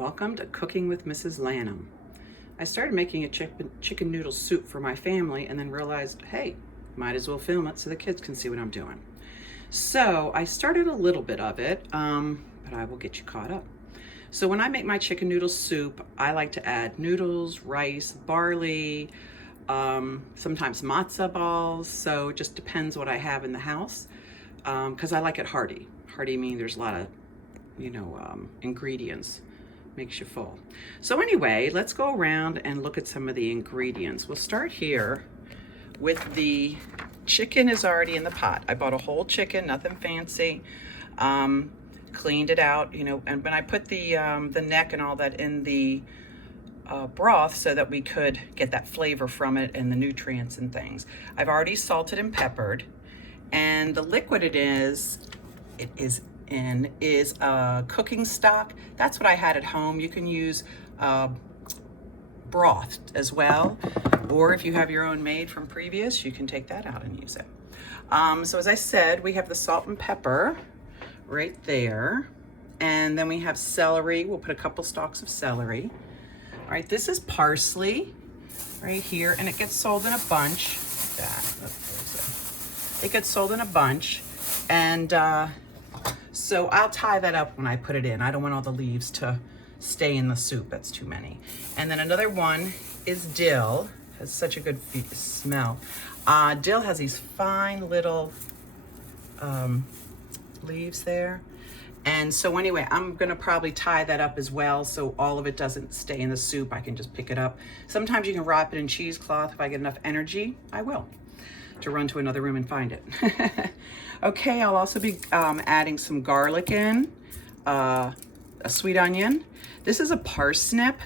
Welcome to Cooking with Mrs. Lanham. I started making a chicken noodle soup for my family and then realized, hey, might as well film it so the kids can see what I'm doing. So I started a little bit of it, but I will get you caught up. So when I make my chicken noodle soup, I like to add noodles, rice, barley, sometimes matzo balls. So it just depends what I have in the house, because I like it hearty. Hearty means there's a lot of, ingredients. Makes you full. So anyway, let's go around and look at some of the ingredients. We'll start here with the chicken is already in the pot. I bought a whole chicken, nothing fancy. Cleaned it out, and when I put the neck and all that in the broth so that we could get that flavor from it and the nutrients and things. I've already salted and peppered, and the liquid it is cooking stock. That's what I had at home. You can use broth as well, or if you have your own made from previous, you can take that out and use it. So as I said, we have the salt and pepper right there, and then we have celery. We'll put a couple stalks of celery. All right, this is parsley right here, and it gets sold in a bunch. It gets sold in a bunch, and so I'll tie that up when I put it in. I don't want all the leaves to stay in the soup. That's too many. And then another one is dill. Has such a good smell. Dill has these fine little leaves there. And so anyway, I'm gonna probably tie that up as well so all of it doesn't stay in the soup. I can just pick it up. Sometimes you can wrap it in cheesecloth. If I get enough energy, I will, to run to another room and find it. Okay, I'll also be adding some garlic in, a sweet onion. This is a parsnip.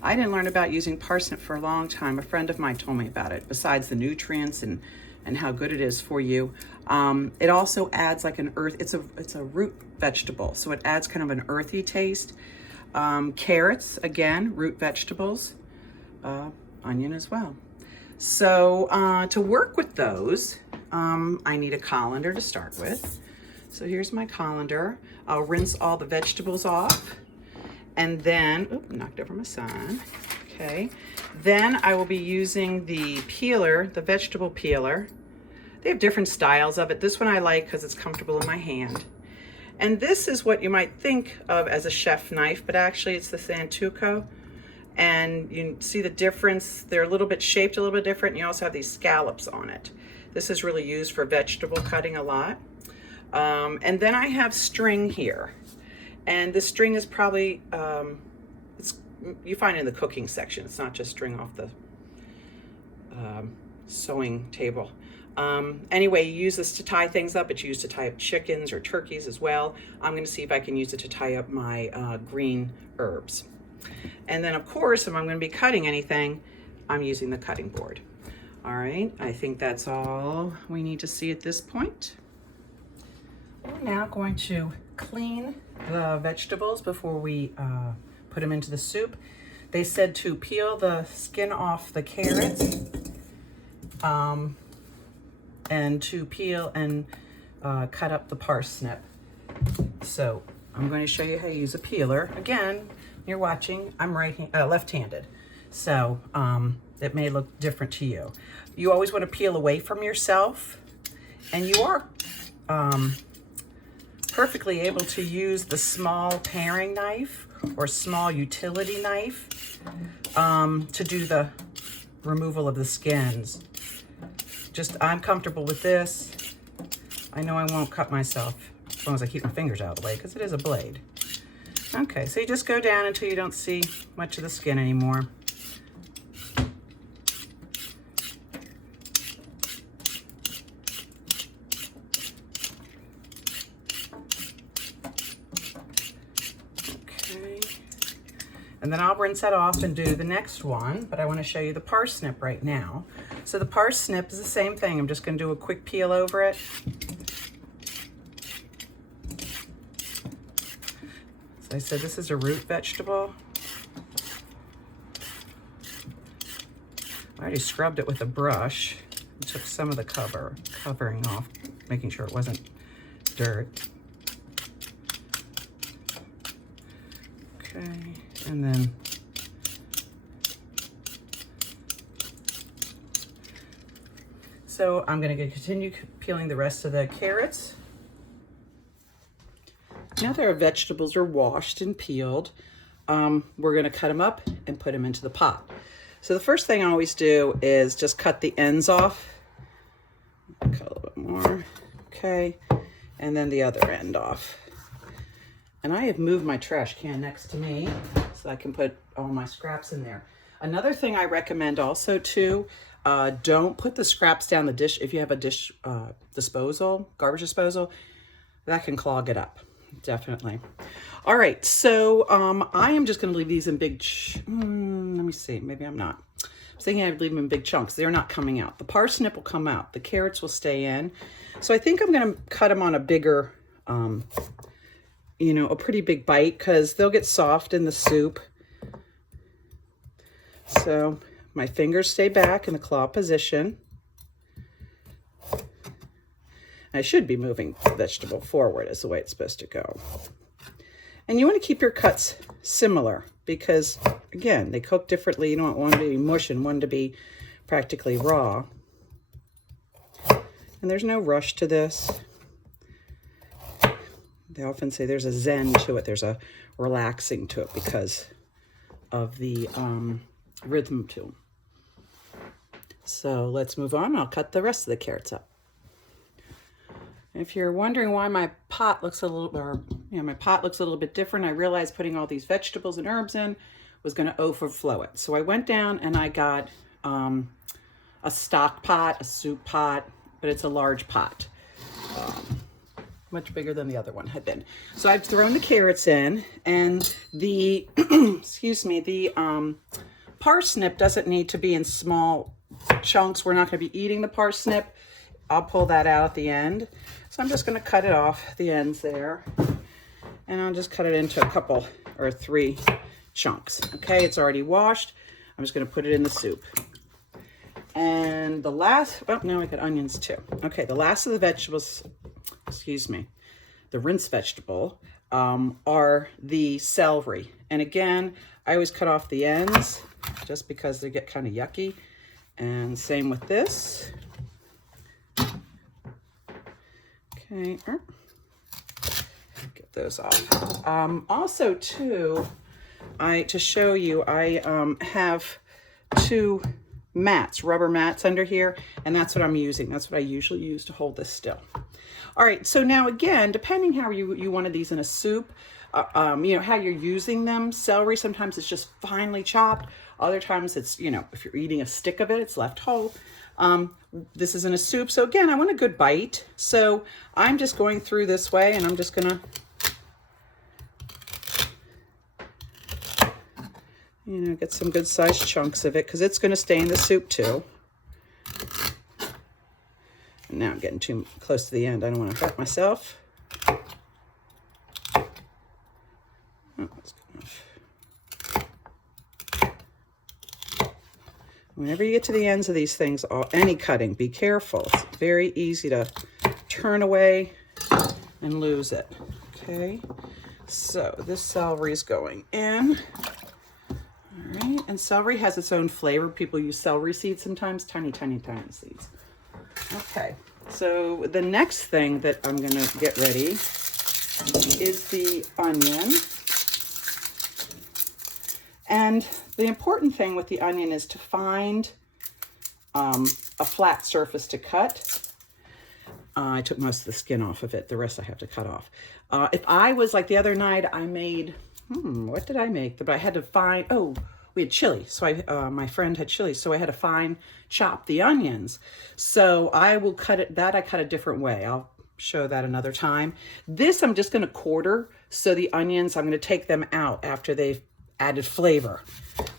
I didn't learn about using parsnip for a long time. A friend of mine told me about it, besides the nutrients and how good it is for you. It also adds like an earth, it's a root vegetable, so it adds kind of an earthy taste. Carrots, again, root vegetables, onion as well. So to work with those, I need a colander to start with. So here's my colander. I'll rinse all the vegetables off, and then, knocked over my sign. Okay. Then I will be using the peeler, the vegetable peeler. They have different styles of it. This one I like because it's comfortable in my hand. And this is what you might think of as a chef knife, but actually it's the Santoku. And you see the difference. They're a little bit shaped a little bit different. And you also have these scallops on it. This is really used for vegetable cutting a lot. And then I have string here. And this string is probably, you find it in the cooking section. It's not just string off the sewing table. Anyway, you use this to tie things up. It's used to tie up chickens or turkeys as well. I'm going to see if I can use it to tie up my green herbs. And then, of course, if I'm going to be cutting anything, I'm using the cutting board. All right, I think that's all we need to see at this point. We're now going to clean the vegetables before we put them into the soup. They said to peel the skin off the carrots and to peel and cut up the parsnip. So I'm going to show you how to use a peeler. Again, you're watching, I'm left-handed, so it may look different to you. You always want to peel away from yourself, and you are perfectly able to use the small paring knife or small utility knife to do the removal of the skins. I'm comfortable with this. I know I won't cut myself as long as I keep my fingers out of the way, because it is a blade. Okay, so you just go down until you don't see much of the skin anymore. Okay, and then I'll rinse that off and do the next one, but I want to show you the parsnip right now. So the parsnip is the same thing. I'm just going to do a quick peel over it. I said this is a root vegetable. I already scrubbed it with a brush and took some of the covering off, making sure it wasn't dirt. Okay. And then so I'm going to continue peeling the rest of the carrots. Now that our vegetables are washed and peeled, we're going to cut them up and put them into the pot. So the first thing I always do is just cut the ends off. Cut a little bit more. Okay. And then the other end off. And I have moved my trash can next to me so I can put all my scraps in there. Another thing I recommend also too, don't put the scraps down the dish. If you have a dish disposal, garbage disposal, that can clog it up, definitely. All right, so I am just gonna leave these in big, let me see, maybe I'm not. I was thinking I'd leave them in big chunks. They're not coming out. The parsnip will come out. The carrots will stay in. So I think I'm gonna cut them on a bigger, you know, a pretty big bite because they'll get soft in the soup. So my fingers stay back in the claw position. I should be moving the vegetable forward is the way it's supposed to go. And you want to keep your cuts similar because, again, they cook differently. You don't want one to be mush and one to be practically raw. And there's no rush to this. They often say there's a zen to it. There's a relaxing to it because of the rhythm to them. So let's move on. I'll cut the rest of the carrots up. If you're wondering why my pot looks a little, my pot looks a little bit different, I realized putting all these vegetables and herbs in was going to overflow it. So I went down and I got a stock pot, a soup pot, but it's a large pot. Much bigger than the other one had been. So I've thrown the carrots in, and the, excuse me, the parsnip doesn't need to be in small chunks. We're not going to be eating the parsnip. I'll pull that out at the end. So I'm just going to cut it off the ends there, and I'll just cut it into a couple or 3 chunks. Okay, it's already washed. I'm just going to put it in the soup. And the last, oh, now I got onions too. Okay, the last of the vegetables, excuse me, the rinse vegetable, are the celery. And again, I always cut off the ends just because they get kind of yucky. And same with this. Okay, get those off. Also too, to show you, I have 2 mats, rubber mats under here, and that's what I'm using. That's what I usually use to hold this still. All right, so now again, depending how you wanted these in a soup, you know, how you're using them. Celery, sometimes it's just finely chopped. Other times it's, you know, if you're eating a stick of it, it's left whole. This is in a soup. So again, I want a good bite. So I'm just going through this way, and I'm just gonna, you know, get some good sized chunks of it because it's gonna stay in the soup too. And now I'm getting too close to the end. I don't want to hurt myself. Oh, that's good enough. Whenever you get to the ends of these things, any cutting, be careful. It's very easy to turn away and lose it. Okay, so this celery is going in. All right, and celery has its own flavor. People use celery seeds sometimes, tiny, tiny, tiny seeds. Okay, so the next thing that I'm gonna get ready is the onion. And the important thing with the onion is to find a flat surface to cut. I took most of the skin off of it. The rest I have to cut off. If I was like the other night, I made, what did I make? But I had to find, we had chili. So my friend had chili. So I had to chop the onions. So I will cut it, I cut a different way. I'll show that another time. This I'm just gonna quarter. So the onions, I'm gonna take them out after they've added flavor.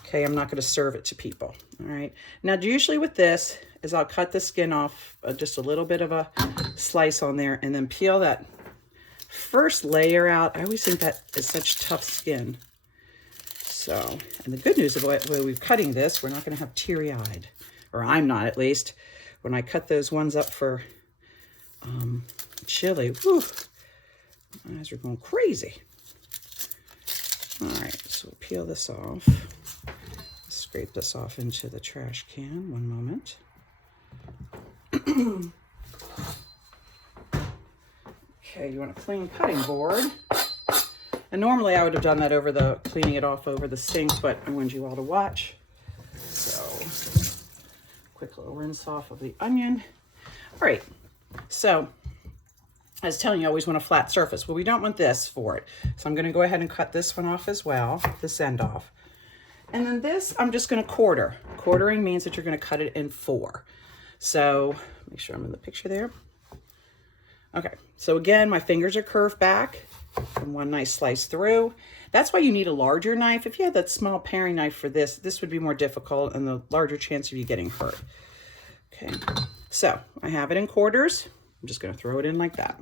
Okay, I'm not going to serve it to people. All right. Now, usually with this is I'll cut the skin off, just a little bit of a slice on there, and then peel that first layer out. I always think that is such tough skin. So, and the good news of the way we're cutting this, we're not going to have teary-eyed, or I'm not at least. When I cut those ones up for chili, whew, my eyes are going crazy. All right, so we'll peel this off. Scrape this off into the trash can. One moment. Okay, you want a clean cutting board. And normally I would have done that over the, cleaning it off over the sink, but I wanted you all to watch. So, quick little rinse off of the onion. All right, so I was telling you I always want a flat surface. Well, we don't want this for it. So I'm gonna go ahead and cut this one off as well, this end off. And then this, I'm just gonna quarter. Quartering means that you're gonna cut it in 4. So, make sure I'm in the picture there. Okay, so again, my fingers are curved back and one nice slice through. That's why you need a larger knife. If you had that small paring knife for this, this would be more difficult and the larger chance of you getting hurt. Okay, so I have it in quarters. I'm just gonna throw it in like that.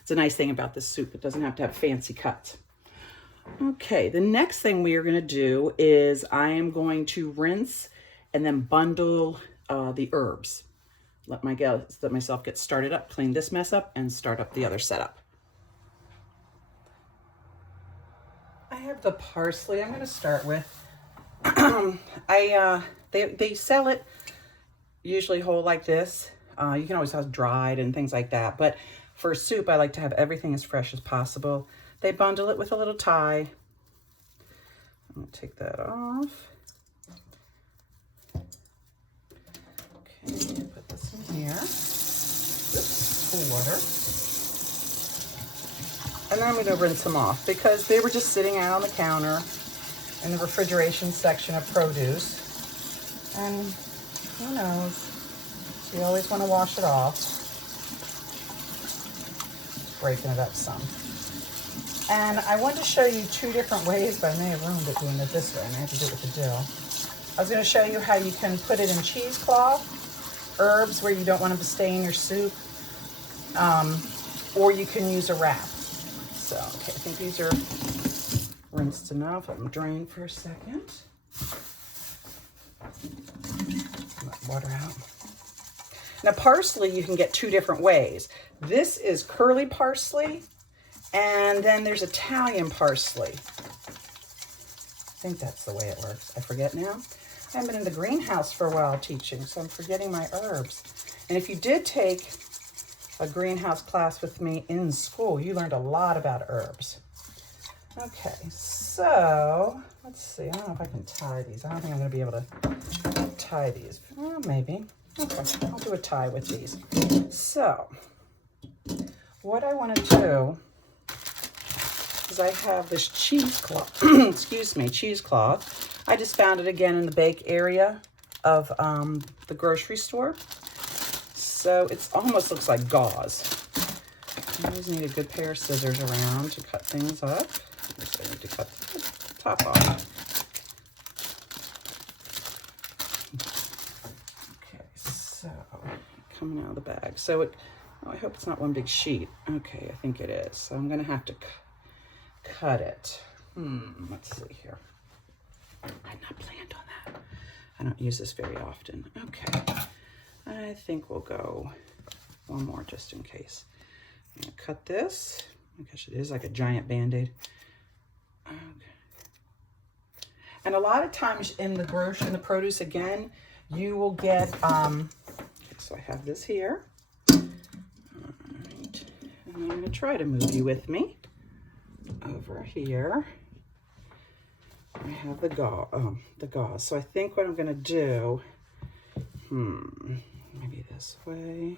It's a nice thing about this soup. It doesn't have to have fancy cuts. Okay, the next thing we are gonna do is I am going to rinse and then bundle the herbs. Let myself get started up, clean this mess up, and start up the other setup. I have the parsley I'm gonna start with. They sell it usually whole like this. You can always have dried and things like that, but for soup, I like to have everything as fresh as possible. They bundle it with a little tie. I'm gonna take that off. Okay, put this in here. Oops, cool water. And then I'm gonna rinse them off because they were just sitting out on the counter in the refrigeration section of produce. And who knows, you always wanna wash it off. Breaking it up some. And I wanted to show you 2 different ways, but I may have ruined it doing it this way, and I have to do it with the dill. I was gonna show you how you can put it in cheesecloth, herbs where you don't want them to stay in your soup, or you can use a wrap. So, okay, I think these are rinsed enough. Let them drain for a second. Let water out. Now, parsley you can get 2 different ways. This is curly parsley, and then there's Italian parsley. I think that's the way it works. I forget now. I haven't been in the greenhouse for a while teaching, so I'm forgetting my herbs. And if you did take a greenhouse class with me in school, you learned a lot about herbs. Okay, so let's see. I don't know if I can tie these. I don't think I'm going to be able to tie these. Well, maybe. Okay, I'll do a tie with these. So, what I want to do is I have this cheesecloth, excuse me, cheesecloth. I just found it again in the bake area of the grocery store. So it almost looks like gauze. I always need a good pair of scissors around to cut things up. I need to cut the top off. Okay, so coming out of the bag. So it, oh, I hope it's not one big sheet. Okay, I think it is. So I'm gonna have to cut it. Let's see here. I'd not planned on that. I don't use this very often. Okay, I think we'll go one more just in case. I'm gonna cut this. I guess it is like a giant Band-Aid. Okay. And a lot of times in the grocery, in the produce again, you will get, okay, so I have this here. All right. And I'm gonna try to move you with me over here. I have the gauze. So I think what I'm gonna do, maybe this way.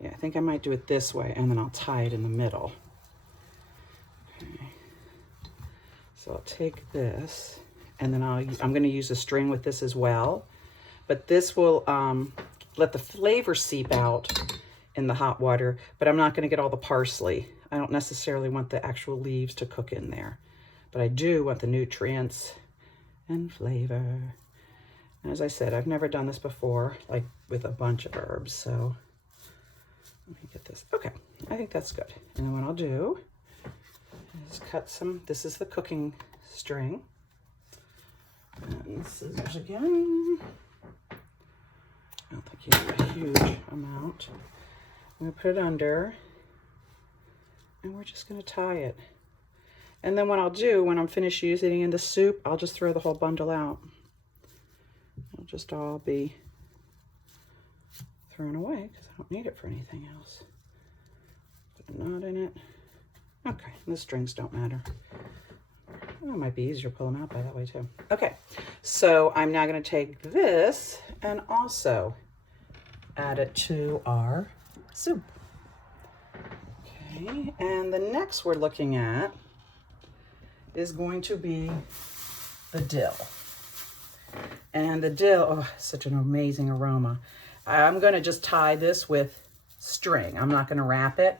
Yeah, I think I might do it this way, and then I'll tie it in the middle. Okay. So I'll take this, and then I'm gonna use a string with this as well. But this will let the flavor seep out in the hot water, but I'm not gonna get all the parsley. I don't necessarily want the actual leaves to cook in there. But I do want the nutrients and flavor. And as I said, I've never done this before, like with a bunch of herbs. So let me get this. Okay, I think that's good. And then what I'll do is cut some, this is the cooking string. And scissors again. I don't think you need a huge amount. I'm gonna put it under, and we're just gonna tie it. And then what I'll do when I'm finished using it in the soup, I'll just throw the whole bundle out. It'll just all be thrown away because I don't need it for anything else. Put a knot in it. Okay, the strings don't matter. Well, it might be easier to pull them out by that way too. Okay, so I'm now going to take this and also add it to our soup. Okay, and the next we're looking at is going to be the dill. And the dill, oh, such an amazing aroma. I'm going to just tie this with string. I'm not going to wrap it.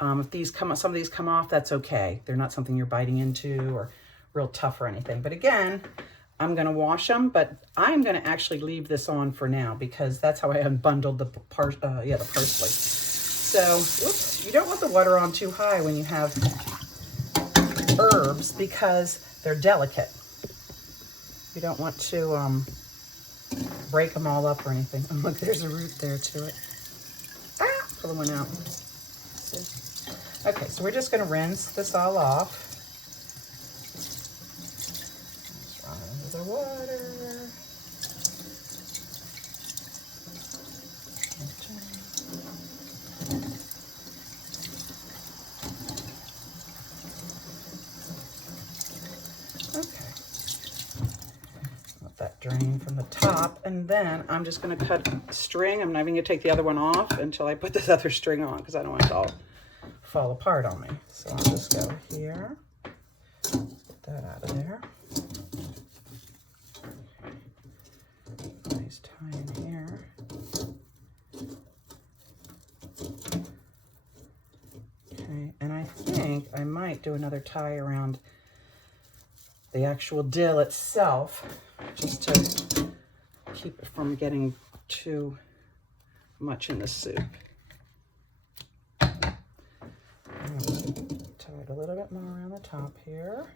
If these some of these come off, that's okay. They're not something you're biting into or real tough or anything. But again, I'm going to wash them, but I'm going to actually leave this on for now because that's how I unbundled the parsley. So, whoops, you don't want the water on too high when you have herbs because they're delicate. You don't want to break them all up or anything. Oh, look, there's a root there to it. Ah, pull one out. See? Okay, so we're just going to rinse this all off. Just run into the water. Okay. Let that drain from the top, and then I'm just going to cut string. I'm not even going to take the other one off until I put this other string on because I don't want it to all fall apart on me. So I'll just go here, get that out of there. Nice tie in here. Okay, and I think I might do another tie around the actual dill itself, just to keep it from getting too much in the soup. Tie it a little bit more around the top here.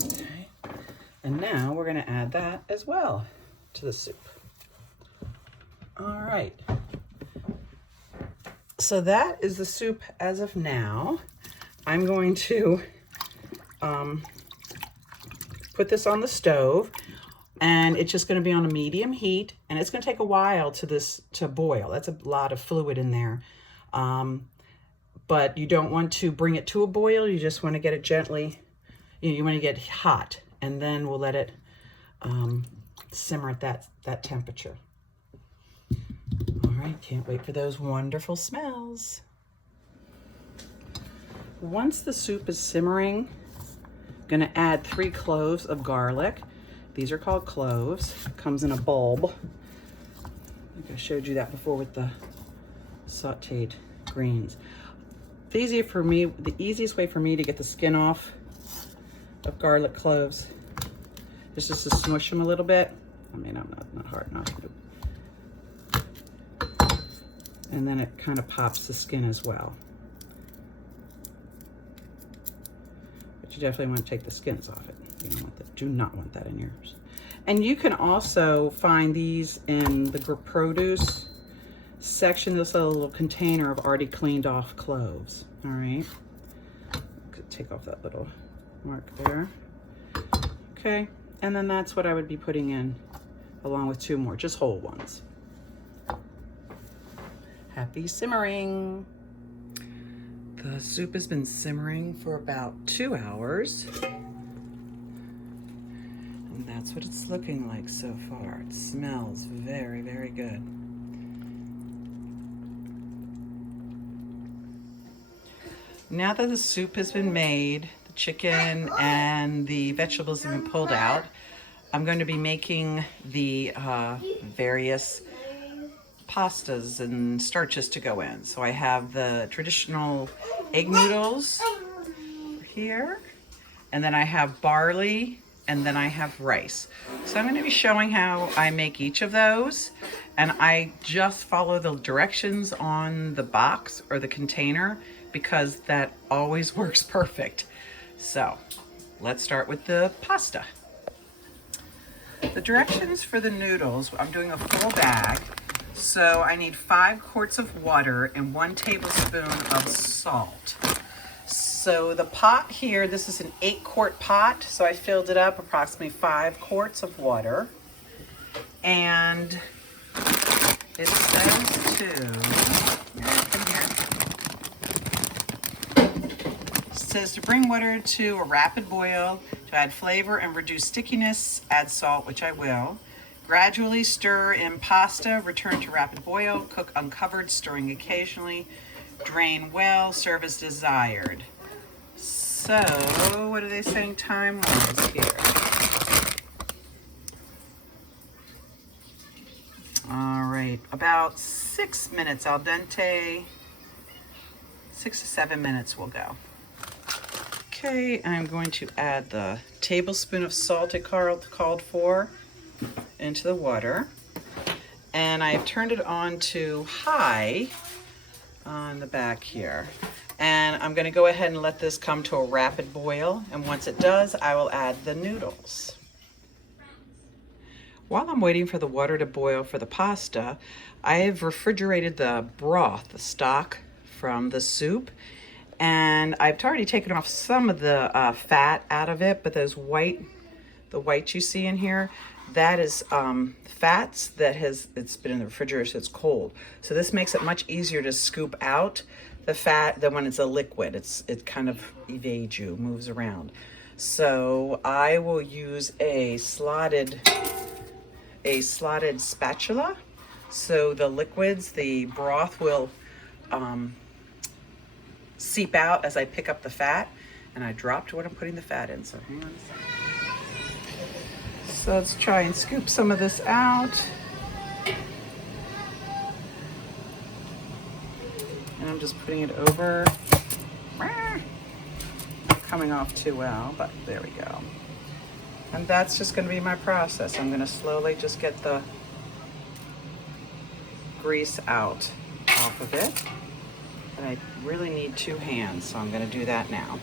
Okay, and now we're going to add that as well to the soup. All right, so that is the soup as of now. I'm going to put this on the stove, and it's just going to be on a medium heat, and it's going to take a while to boil. That's a lot of fluid in there, but you don't want to bring it to a boil. You just want to get it gently, you want to get hot, and then we'll let it simmer at that temperature. All right, can't wait for those wonderful smells. Once the soup is simmering, I'm going to add 3 cloves of garlic. These are called cloves. Comes in a bulb. I think I showed you that before with the sauteed greens. The easiest way for me to get the skin off of garlic cloves is just to smush them a little bit. I mean, I'm not hard enough. And then it kind of pops the skin as well. You definitely want to take the skins off it. You don't want that, do not want that in yours. And you can also find these in the produce section. This little container of already cleaned off cloves. All right. Take off that little mark there. Okay. And then that's what I would be putting in along with 2 more, just whole ones. Happy simmering. The soup has been simmering for about 2 hours. And that's what it's looking like so far. It smells very, very good. Now that the soup has been made, the chicken and the vegetables have been pulled out, I'm going to be making the various pastas and starches to go in. So I have the traditional egg noodles here, and then I have barley, and then I have rice. So I'm going to be showing how I make each of those, and I just follow the directions on the box or the container because that always works perfect. So let's start with the pasta. The directions for the noodles, I'm doing a full bag. So I need 5 quarts of water and 1 tablespoon of salt. So the pot here, this is an 8-quart pot. So I filled it up approximately 5 quarts of water. And it says to bring water to a rapid boil to add flavor and reduce stickiness. Add salt, which I will. Gradually stir in pasta, return to rapid boil, cook uncovered, stirring occasionally. Drain well, serve as desired. So, what are they saying time-wise here? All right, about 6 minutes al dente. 6 to 7 minutes will go. Okay, I'm going to add the tablespoon of salt it called for into the water. And I've turned it on to high on the back here. And I'm going to go ahead and let this come to a rapid boil. And once it does, I will add the noodles. While I'm waiting for the water to boil for the pasta, I have refrigerated the broth, the stock from the soup, and I've already taken off some of the fat out of it, but the white you see in here, that is fats that it's been in the refrigerator, so it's cold. So this makes it much easier to scoop out the fat than when it's a liquid. It kind of evades you, moves around. So I will use a slotted spatula. So the liquids, the broth will seep out as I pick up the fat, and I dropped what I'm putting the fat in, so hang on a second. So let's try and scoop some of this out. And I'm just putting it over. Coming off too well, but there we go. And that's just going to be my process. I'm going to slowly just get the grease out off of it. And I really need 2 hands, so I'm going to do that now.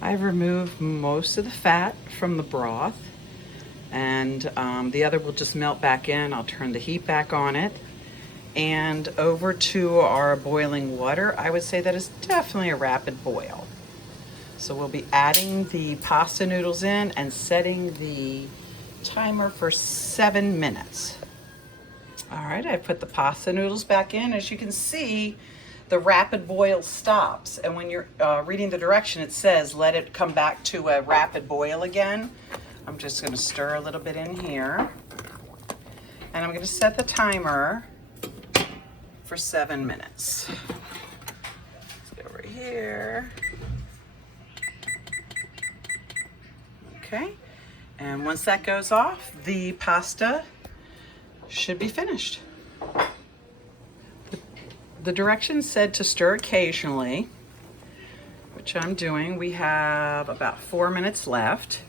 I've removed most of the fat from the broth, and the other will just melt back in. I'll turn the heat back on it. And over to our boiling water, I would say that is definitely a rapid boil. So we'll be adding the pasta noodles in and setting the timer for 7 minutes. All right, I put the pasta noodles back in. As you can see, the rapid boil stops. And when you're reading the direction, it says, let it come back to a rapid boil again. I'm just gonna stir a little bit in here. And I'm gonna set the timer for 7 minutes. Let's go over here. Okay, and once that goes off, the pasta should be finished. The directions said to stir occasionally, which I'm doing. We have about 4 minutes left.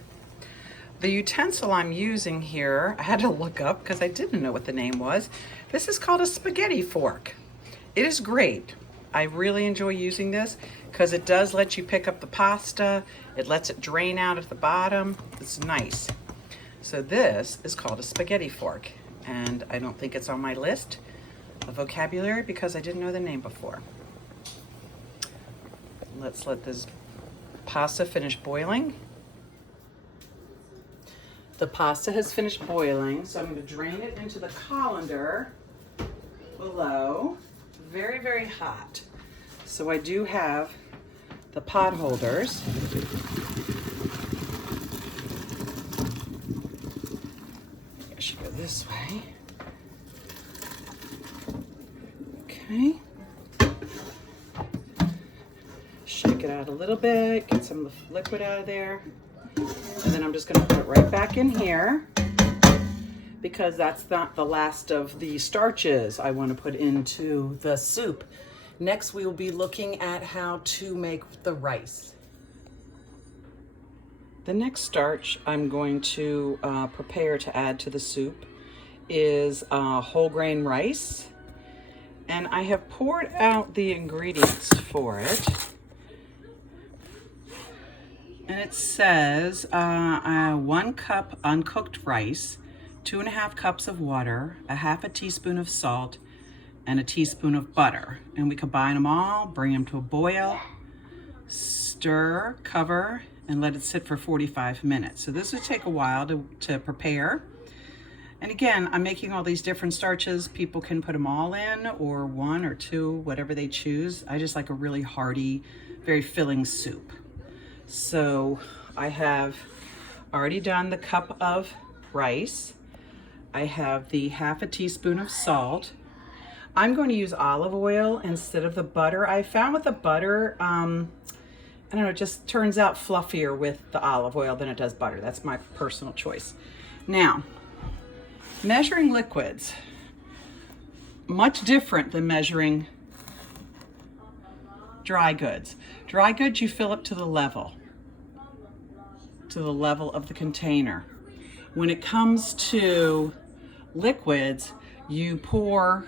The utensil I'm using here, I had to look up because I didn't know what the name was. This is called a spaghetti fork. It is great. I really enjoy using this because it does let you pick up the pasta. It lets it drain out at the bottom. It's nice. So this is called a spaghetti fork, and I don't think it's on my list of vocabulary because I didn't know the name before. Let's let this pasta finish boiling. The pasta has finished boiling, so I'm going to drain it into the colander below. Very, very hot. So I do have the pot holders. I should go this way. Okay. Shake it out a little bit, get some of the liquid out of there. And then I'm just going to put it right back in here because that's not the last of the starches I want to put into the soup. Next, we will be looking at how to make the rice. The next starch I'm going to prepare to add to the soup is whole grain rice. And I have poured out the ingredients for it. And it says 1 cup uncooked rice, 2.5 cups of water, a half a teaspoon of salt, and a teaspoon of butter. And we combine them all, bring them to a boil, stir, cover, and let it sit for 45 minutes. So this would take a while to prepare. And again, I'm making all these different starches. People can put them all in, or 1 or 2, whatever they choose. I just like a really hearty, very filling soup. So I have already done the cup of rice. I have the half a teaspoon of salt. I'm going to use olive oil instead of the butter. I found with the butter, I don't know, it just turns out fluffier with the olive oil than it does butter. That's my personal choice. Now, measuring liquids, much different than measuring dry goods. Dry goods, you fill up to the level of the container. When it comes to liquids, you pour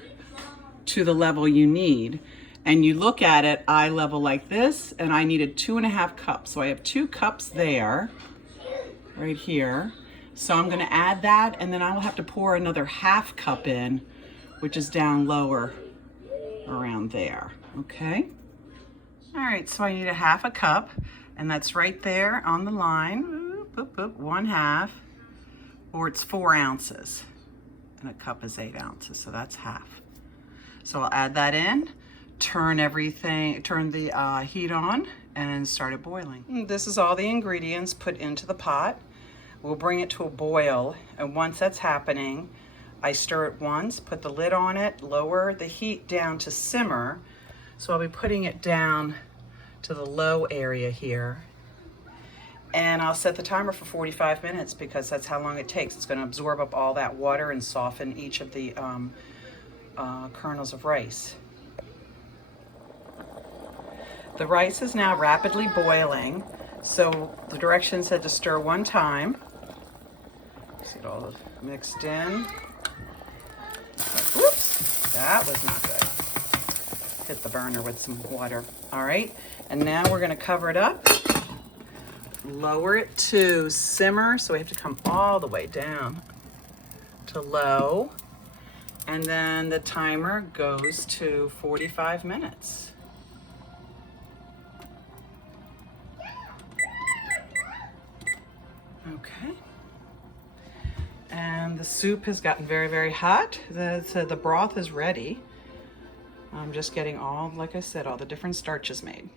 to the level you need, and you look at it eye level like this, and I needed 2.5 cups. So I have 2 cups there, right here. So I'm gonna add that, and then I will have to pour another half cup in, which is down lower around there, okay? All right, so I need a half a cup, and that's right there on the line. Oop, 1/2, or it's 4 ounces, and a cup is 8 ounces, so that's half. So I'll add that in, turn the heat on, and start it boiling. This is all the ingredients put into the pot. We'll bring it to a boil, and once that's happening, I stir it once, put the lid on it, lower the heat down to simmer. So I'll be putting it down to the low area here. And I'll set the timer for 45 minutes because that's how long it takes. It's going to absorb up all that water and soften each of the kernels of rice. The rice is now rapidly boiling. So the directions said to stir 1 time. See it all mixed in. Oops, that was not good. Hit the burner with some water. All right, and now we're gonna cover it up, lower it to simmer, so we have to come all the way down to low, and then the timer goes to 45 minutes. Okay. And the soup has gotten very, very hot. The broth is ready. I'm just getting all, like I said, all the different starches made.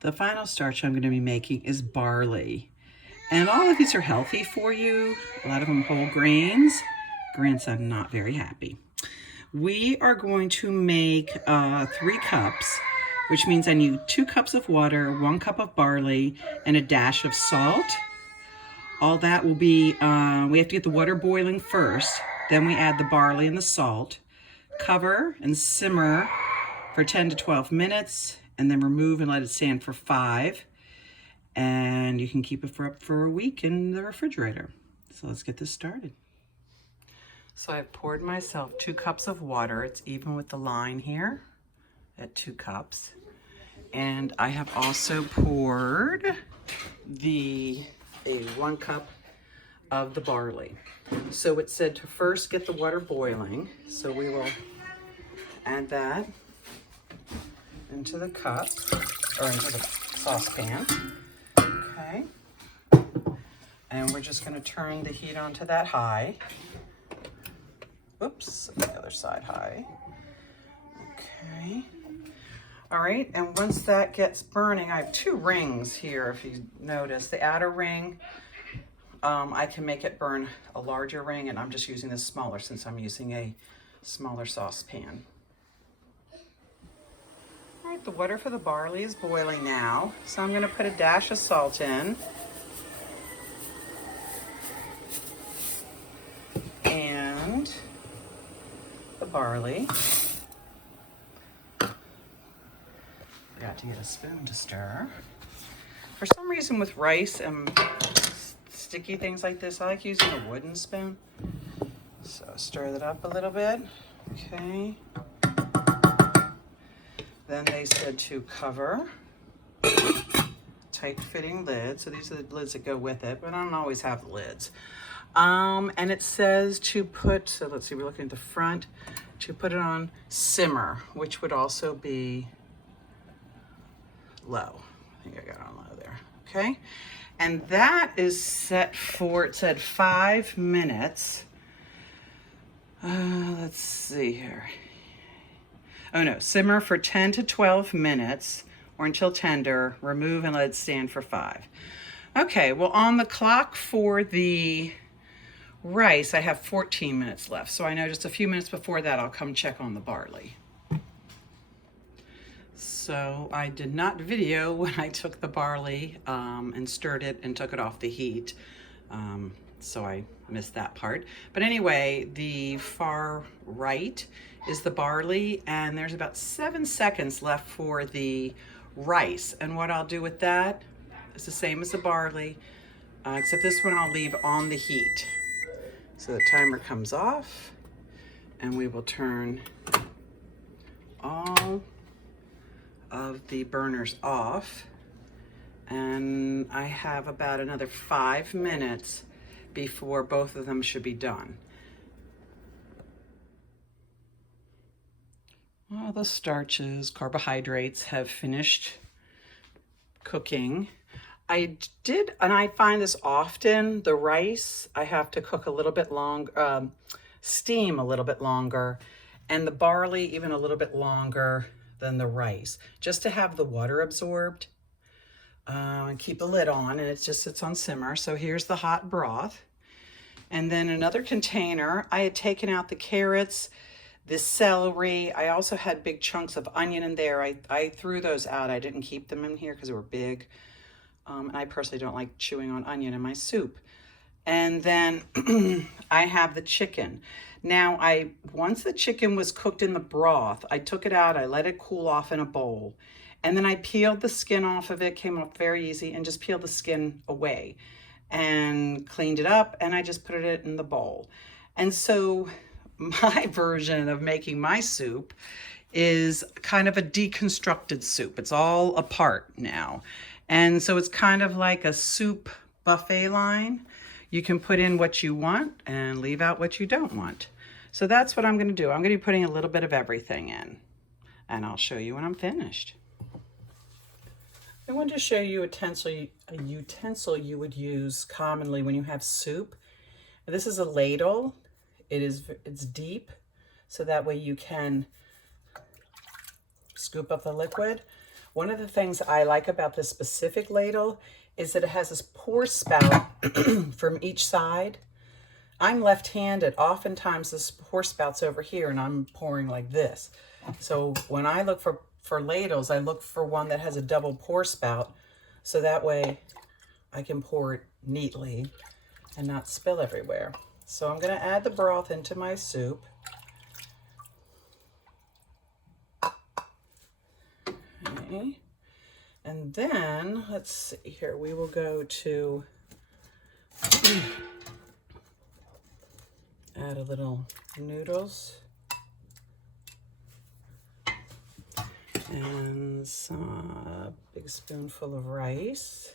The final starch I'm going to be making is barley. And all of these are healthy for you. A lot of them whole grains. Grandson not very happy. We are going to make 3 cups, which means I need 2 cups of water, 1 cup of barley, and a dash of salt. All that will be, we have to get the water boiling first, then we add the barley and the salt, cover and simmer for 10 to 12 minutes, and then remove and let it stand for 5. And you can keep it for a week in the refrigerator. So let's get this started. So I've poured myself 2 cups of water. It's even with the line here at 2 cups. And I have also poured 1 cup of the barley. So it said to first get the water boiling. So we will add that into the cup, or into the saucepan. Okay. And we're just going to turn the heat onto that high. Oops, the other side high. Okay. All right, and once that gets burning, I have 2 rings here, if you notice. The outer ring, I can make it burn a larger ring, and I'm just using this smaller since I'm using a smaller saucepan. All right, the water for the barley is boiling now, so I'm gonna put a dash of salt in. And the barley. Got to get a spoon to stir. For some reason with rice and sticky things like this, I like using a wooden spoon. So stir that up a little bit. Okay. Then they said to cover. tight-fitting lid. So these are the lids that go with it, but I don't always have the lids. And it says to put, so let's see, we're looking at the front, to put it on simmer, which would also be low. I think I got it on low there, okay? And that is set for, it said 5 minutes. Let's see here. Oh no, simmer for 10 to 12 minutes or until tender, remove and let it stand for 5. Okay, well on the clock for the rice, I have 14 minutes left. So I know just a few minutes before that, I'll come check on the barley. So I did not video when I took the barley and stirred it and took it off the heat. So I missed that part. But anyway, the far right is the barley, and there's about 7 seconds left for the rice. And what I'll do with that is the same as the barley, except this one I'll leave on the heat. So the timer comes off, and we will turn all of the burners off. And I have about another 5 minutes before both of them should be done. Well, the starches, carbohydrates have finished cooking. I did, and I find this often, the rice, I have to cook a little bit longer, steam a little bit longer, and the barley even a little bit longer than the rice, just to have the water absorbed. And keep the lid on, and it just sits on simmer. So here's the hot broth. And then another container, I had taken out the carrots, the celery. I also had big chunks of onion in there. I threw those out. I didn't keep them in here because they were big. And I personally don't like chewing on onion in my soup. And then I have the chicken. Now, once the chicken was cooked in the broth, I took it out, I let it cool off in a bowl. And then I peeled the skin off of it, came off very easy, and just peeled the skin away and cleaned it up, and I just put it in the bowl. And so my version of making my soup is kind of a deconstructed soup. It's all apart now. And so it's kind of like a soup buffet line. You can put in what you want and leave out what you don't want. So that's what I'm going to do. I'm going to be putting a little bit of everything in, and I'll show you when I'm finished. I wanted to show you a utensil you would use commonly when you have soup. This is a ladle. It's deep, so that way you can scoop up the liquid. One of the things I like about this specific ladle is that it has this pour spout from each side. I'm left-handed. Oftentimes this pour spout's over here and I'm pouring like this. So when I look for ladles, I look for one that has a double pour spout, so that way I can pour it neatly and not spill everywhere. So I'm going to add the broth into my soup. Okay. And then, let's see here, we will go to add a little noodles and some big spoonful of rice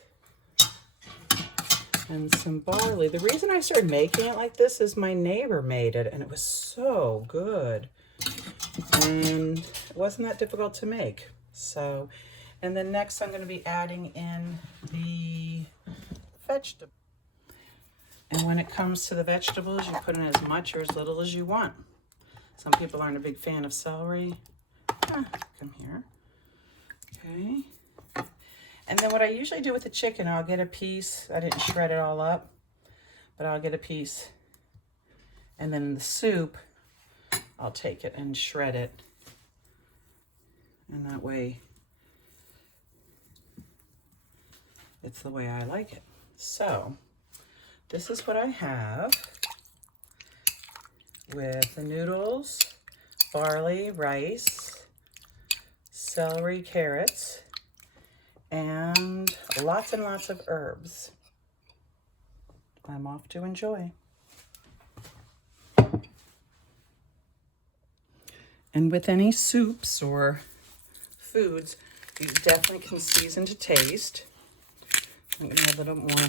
and some barley. The reason I started making it like this is my neighbor made it and it was so good. And it wasn't that difficult to make. So, and then next I'm going to be adding in the vegetable. And when it comes to the vegetables, you put in as much or as little as you want. Some people aren't a big fan of celery. Come here. Okay. And then what I usually do with the chicken, I'll get a piece. I didn't shred it all up, but I'll get a piece. And then the soup, I'll take it and shred it. And that way, it's the way I like it. So, this is what I have with the noodles, barley, rice, celery, carrots, and lots of herbs. I'm off to enjoy. And with any soups or foods, you definitely can season to taste. I'm gonna add a little more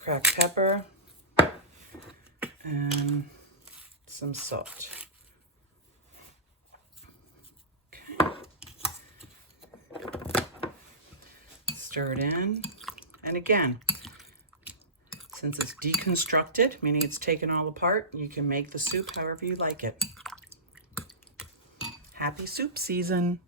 cracked pepper and some salt. Okay. Stir it in. And again, since it's deconstructed, meaning it's taken all apart, you can make the soup however you like it. Happy soup season.